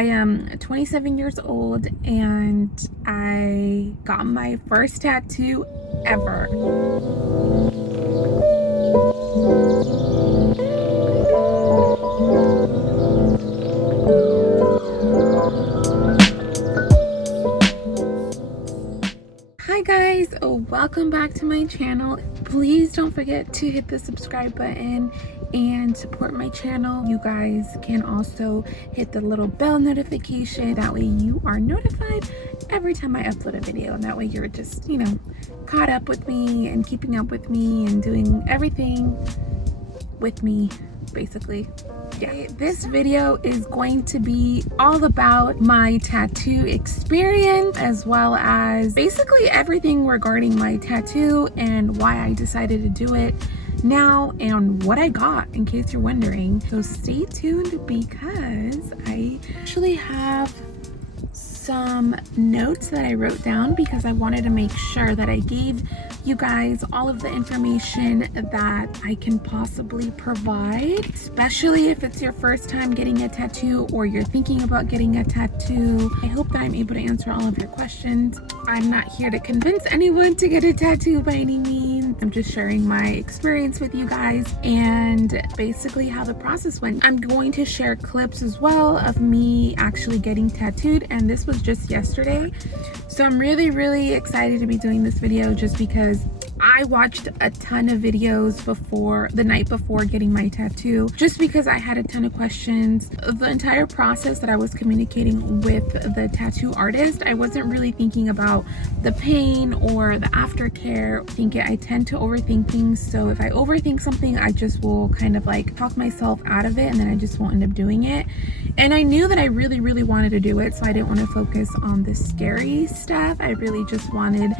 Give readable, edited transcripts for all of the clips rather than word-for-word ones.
I am 27 years old and I got my first tattoo ever. Hi guys, welcome back to my channel. Please don't forget to hit the subscribe button and support my channel. You guys can also hit the little bell notification. That way you are notified every time I upload a video, and that way you're just, caught up with me and keeping up with me and doing everything with me, basically. Yeah, this video is going to be all about my tattoo experience, as well as basically everything regarding my tattoo and why I decided to do it now and what I got, in case you're wondering. So stay tuned, because I actually have some notes that I wrote down because I wanted to make sure that I gave you guys all of the information that I can possibly provide, especially if it's your first time getting a tattoo or you're thinking about getting a tattoo. I hope that I'm able to answer all of your questions. I'm not here to convince anyone to get a tattoo by any means. I'm just sharing my experience with you guys and basically how the process went. I'm going to share clips as well of me actually getting tattooed, and this was just yesterday. So I'm really excited to be doing this video, just because I watched a ton of videos the night before getting my tattoo, just because I had a ton of questions. The entire process that I was communicating with the tattoo artist, I wasn't really thinking about the pain or the aftercare. I tend to overthink things, so if I overthink something, I just will kind of like talk myself out of it, and then I just won't end up doing it. And I knew that I really wanted to do it, so I didn't want to focus on the scary stuff. I really just wanted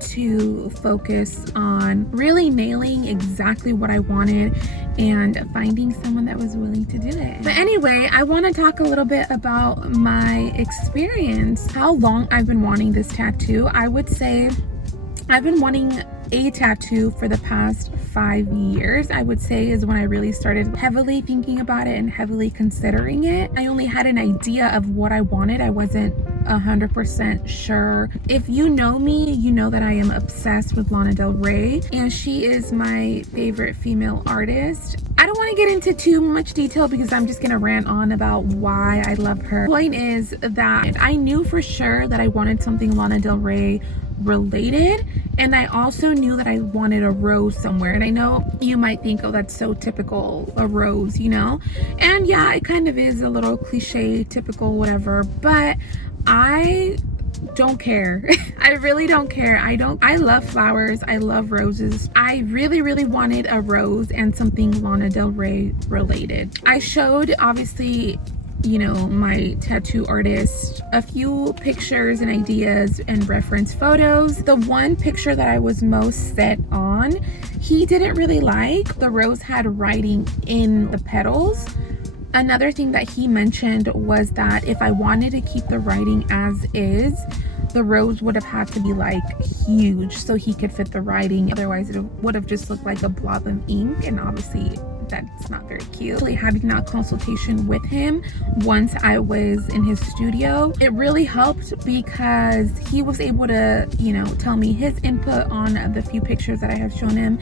to focus on really nailing exactly what I wanted and finding someone that was willing to do it. But anyway, I want to talk a little bit about my experience, how long I've been wanting this tattoo. I would say I've been wanting a tattoo for the past 5 years, I would say, is when I really started heavily thinking about it and heavily considering it. I only had an idea of what I wanted. I wasn't 100% sure. If you know me, you know that I am obsessed with Lana Del Rey, and she is my favorite female artist. I don't want to get into too much detail because I'm just gonna rant on about why I love her. The point is that I knew for sure that I wanted something Lana Del Rey related, and I also knew that I wanted a rose somewhere. And I know you might think, oh, that's so typical, a rose, and yeah, it kind of is a little cliche, typical, whatever, but I don't care. I really don't care. I love flowers. I love roses. I really wanted a rose and something Lana Del Rey related. I showed, obviously, my tattoo artist a few pictures and ideas and reference photos. The one picture that I was most set on, he didn't really like. The rose had writing in the petals. Another thing that he mentioned was that if I wanted to keep the writing as is, the rose would have had to be like huge so he could fit the writing. Otherwise it would have just looked like a blob of ink, and obviously that's not very cute. Really having that consultation with him once I was in his studio, it really helped because he was able to, tell me his input on the few pictures that I have shown him.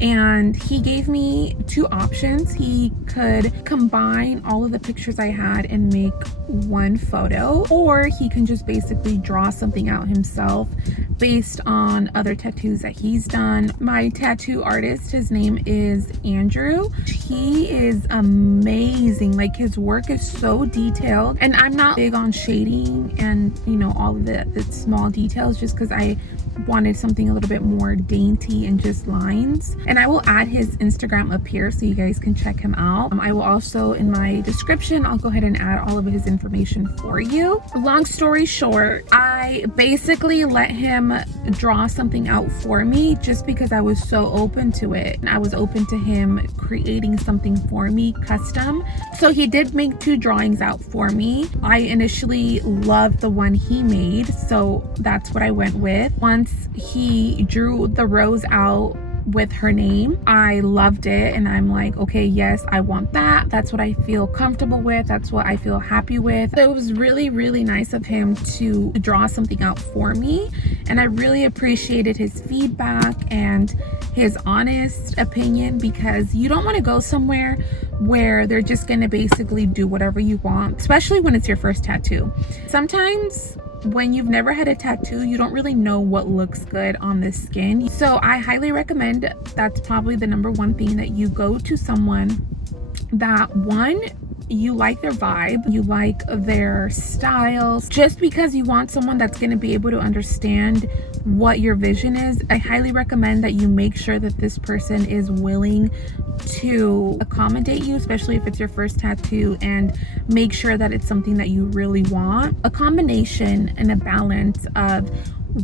And he gave me two options. He could combine all of the pictures I had and make one photo, or he can just basically draw something out himself based on other tattoos that he's done. My tattoo artist, his name is Andrew. He is amazing. Like, his work is so detailed, and I'm not big on shading and all of the small details, just because I wanted something a little bit more dainty and just lines. And I will add his Instagram up here so you guys can check him out. I will also, in my description, I'll go ahead and add all of his information for you. Long story short, I basically let him draw something out for me just because I was so open to it. I was open to him creating something for me custom. So he did make two drawings out for me. I initially loved the one he made, so that's what I went with. Once he drew the rose out with her name. I loved it, and I'm like, okay, yes, I want that. That's what I feel comfortable with. That's what I feel happy with. So it was really, really nice of him to draw something out for me, and I really appreciated his feedback and his honest opinion, because you don't want to go somewhere where they're just going to basically do whatever you want, especially when it's your first tattoo. Sometimes when you've never had a tattoo, you don't really know what looks good on the skin. So I highly recommend, that's probably the number one thing, that you go to someone that, one, you like their vibe, you like their styles, just because you want someone that's going to be able to understand what your vision is. I highly recommend that you make sure that this person is willing to accommodate you, especially if it's your first tattoo, and make sure that it's something that you really want. A combination and a balance of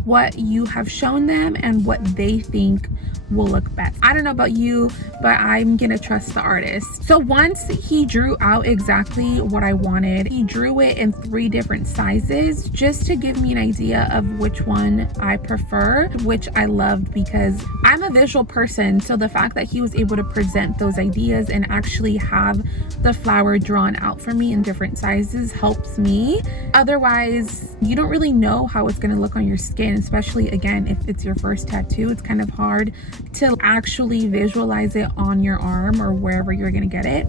what you have shown them and what they think will look best. I don't know about you, but I'm gonna trust the artist. So once he drew out exactly what I wanted, he drew it in 3 different sizes just to give me an idea of which one I prefer, which I loved because I'm a visual person. So the fact that he was able to present those ideas and actually have the flower drawn out for me in different sizes helps me. Otherwise, you don't really know how it's gonna look on your skin, especially again, if it's your first tattoo. It's kind of hard to actually visualize it on your arm or wherever you're gonna get it.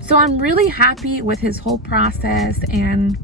So I'm really happy with his whole process and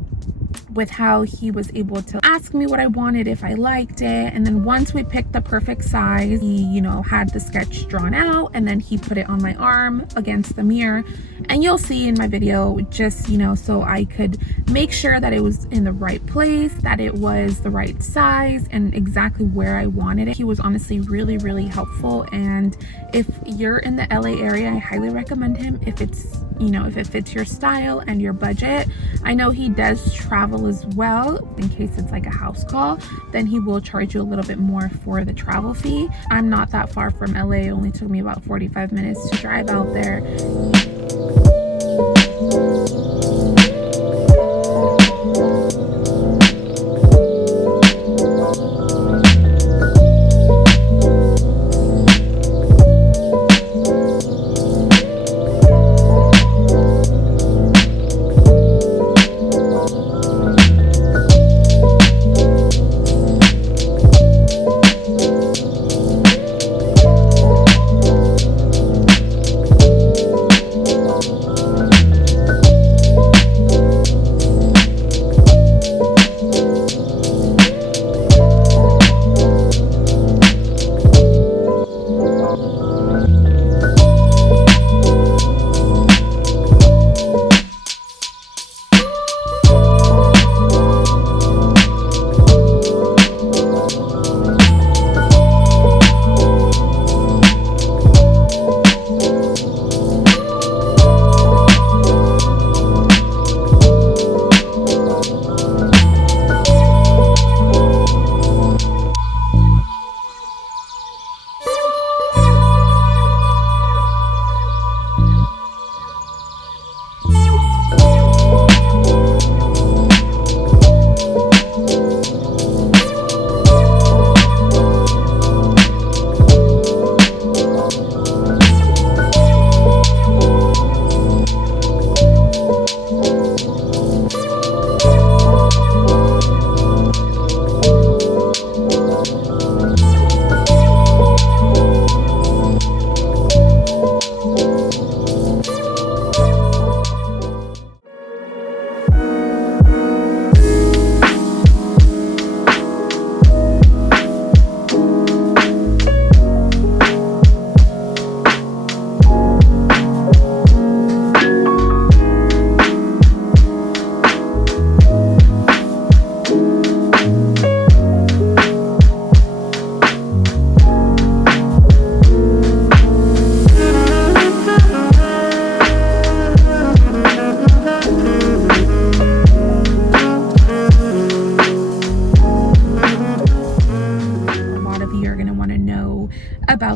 with how he was able to ask me what I wanted, if I liked it. And then once we picked the perfect size, he, you know, had the sketch drawn out, and then he put it on my arm against the mirror. And you'll see in my video, just, you know, so I could make sure that it was in the right place, that it was the right size, and exactly where I wanted it. He was honestly really, really helpful. And if you're in the LA area, I highly recommend him if it's, you know, if it fits your style and your budget. I know he does travel as well. In case it's like a house call, then he will charge you a little bit more for the travel fee. I'm not that far from LA. It only took me about 45 minutes to drive out there.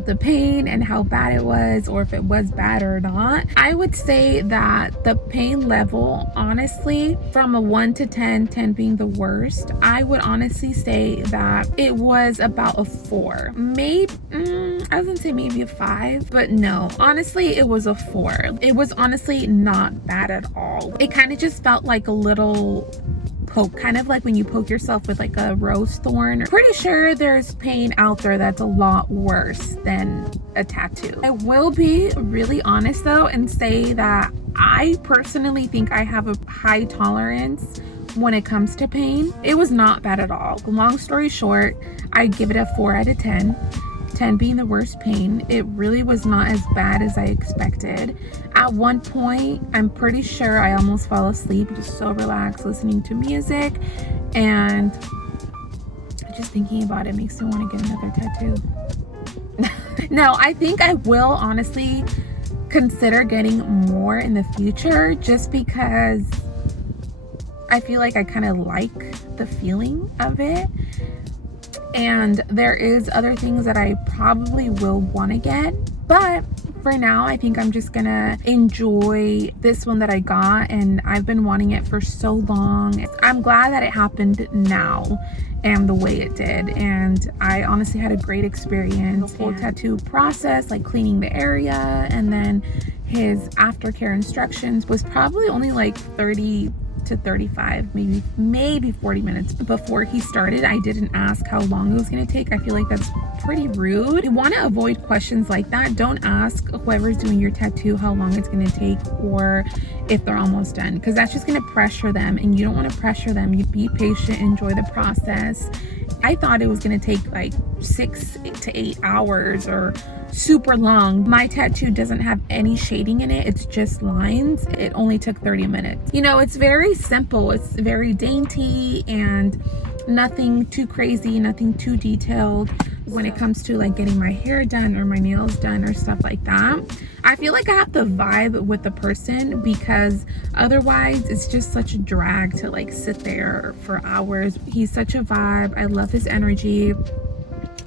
about the pain and how bad it was, or if it was bad or not. I would say that the pain level, honestly, from a 1 to 10, 10 being the worst, I would honestly say that it was about a 4. Maybe, I was gonna say maybe a 5, but no, honestly, it was a 4. It was honestly not bad at all. It kind of just felt like a little poke, kind of like when you poke yourself with like a rose thorn. Pretty sure there's pain out there that's a lot worse than a tattoo. I will be really honest though and say that I personally think I have a high tolerance when it comes to pain. It was not bad at all. Long story short, I give it a 4 out of 10. 10 being the worst pain. It really was not as bad as I expected. At one point, I'm pretty sure I almost fell asleep, just so relaxed, listening to music, and just thinking about it makes me want to get another tattoo. No, I think I will honestly consider getting more in the future, just because I feel like I kind of like the feeling of it. And there is other things that I probably will want to get, but for now I think I'm just gonna enjoy this one that I got, and I've been wanting it for so long. I'm glad that it happened now and the way it did, and I honestly had a great experience. The whole tattoo process, like cleaning the area, and then his aftercare instructions was probably only like 30 to 35, maybe 40 minutes before he started. I didn't ask how long it was going to take. I feel like that's pretty rude. You want to avoid questions like that. Don't ask whoever's doing your tattoo how long it's going to take or if they're almost done, because that's just going to pressure them, and you don't want to pressure them. You be patient, enjoy the process. I thought it was going to take like 6 to 8 hours or super long. My tattoo doesn't have any shading in it. It's just lines. It only took 30 minutes. You know, it's very simple. It's very dainty and nothing too crazy, nothing too detailed when it comes to like getting my hair done or my nails done or stuff like that. I feel like I have to vibe with the person, because otherwise it's just such a drag to like sit there for hours. He's such a vibe. I love his energy.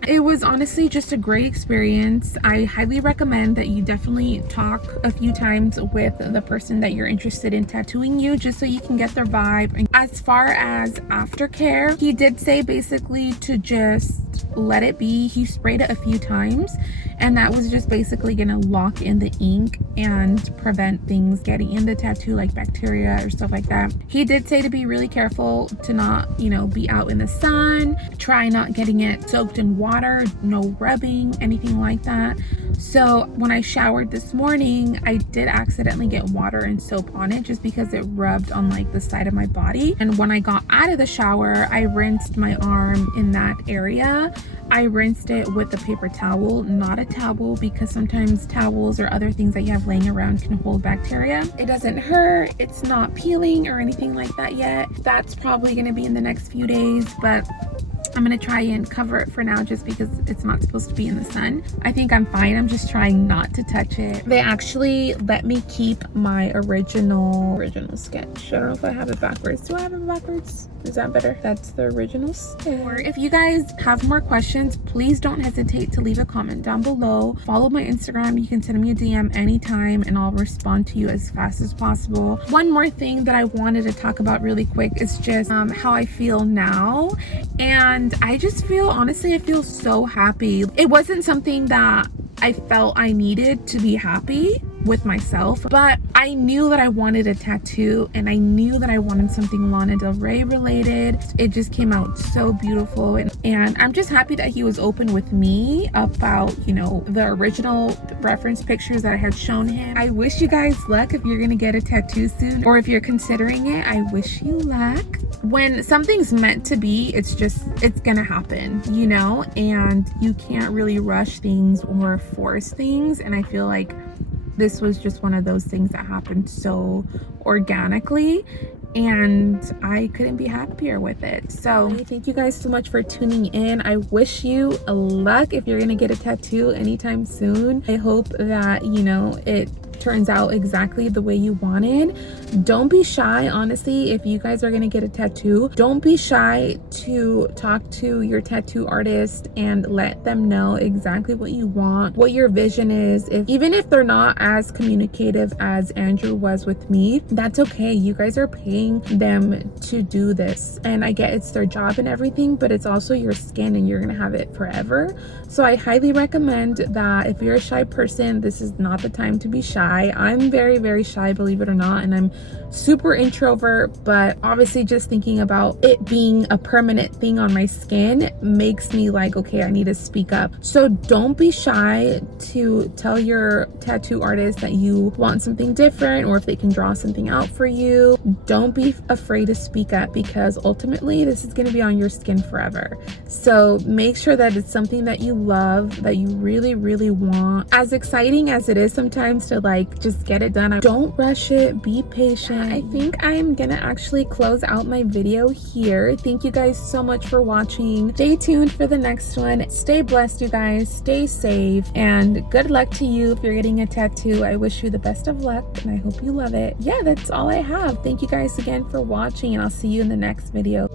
It was honestly just a great experience. I highly recommend that you definitely talk a few times with the person that you're interested in tattooing you, just so you can get their vibe. As far as aftercare, he did say basically to just let it be. He sprayed it a few times, and that was just basically gonna lock in the ink and prevent things getting in the tattoo, like bacteria or stuff like that. He did say to be really careful to not, you know, be out in the sun. Try not getting it soaked in water, no rubbing, anything like that. So when I showered this morning, I did accidentally get water and soap on it, just because it rubbed on like the side of my body. And when I got out of the shower, I rinsed my arm in that area. I rinsed it with a paper towel, not a towel, because sometimes towels or other things that you have laying around can hold bacteria. It doesn't hurt. It's not peeling or anything like that yet. That's probably going to be in the next few days, but I'm going to try and cover it for now, just because it's not supposed to be in the sun. I think I'm fine. I'm just trying not to touch it. They actually let me keep my original sketch. I don't know if I have it backwards. Do I have it backwards? Is that better? That's the original sketch. Or if you guys have more questions, please don't hesitate to leave a comment down below. Follow my Instagram. You can send me a DM anytime and I'll respond to you as fast as possible. One more thing that I wanted to talk about really quick is just how I feel now. And I just feel, honestly, I feel so happy. It wasn't something that I felt I needed to be happy with myself, but I knew that I wanted a tattoo, and I knew that I wanted something Lana Del Rey related. It just came out so beautiful, and I'm just happy that he was open with me about, you know, the original reference pictures that I had shown him. I wish you guys luck if you're gonna get a tattoo soon, or if you're considering it. I wish you luck. When something's meant to be, it's gonna happen, you know, and you can't really rush things or force things. And I feel like this was just one of those things that happened so organically, and I couldn't be happier with it. So thank you guys so much for tuning in. I wish you luck if you're gonna get a tattoo anytime soon. I hope that, you know, it turns out exactly the way you wanted. Don't be shy. Honestly, if you guys are gonna get a tattoo, don't be shy to talk to your tattoo artist and let them know exactly what you want, what your vision is. Even if they're not as communicative as Andrew was with me, that's okay. You guys are paying them to do this, and I get it's their job and everything, but it's also your skin and you're gonna have it forever. So I highly recommend that if you're a shy person, this is not the time to be shy. I'm very, very shy, believe it or not, and I'm super introvert, but obviously just thinking about it being a permanent thing on my skin makes me like, okay, I need to speak up. So don't be shy to tell your tattoo artist that you want something different, or if they can draw something out for you. Don't be afraid to speak up, because ultimately this is going to be on your skin forever. So make sure that it's something that you love, that you really, really want. As exciting as it is sometimes to like just get it done, don't rush it. Be patient. I think I'm gonna actually close out my video here. Thank you guys so much for watching. Stay tuned for the next one. Stay blessed, you guys. Stay safe, and good luck to you if you're getting a tattoo. I wish you the best of luck, and I hope you love it. Yeah, that's all I have. Thank you guys again for watching, and I'll see you in the next video.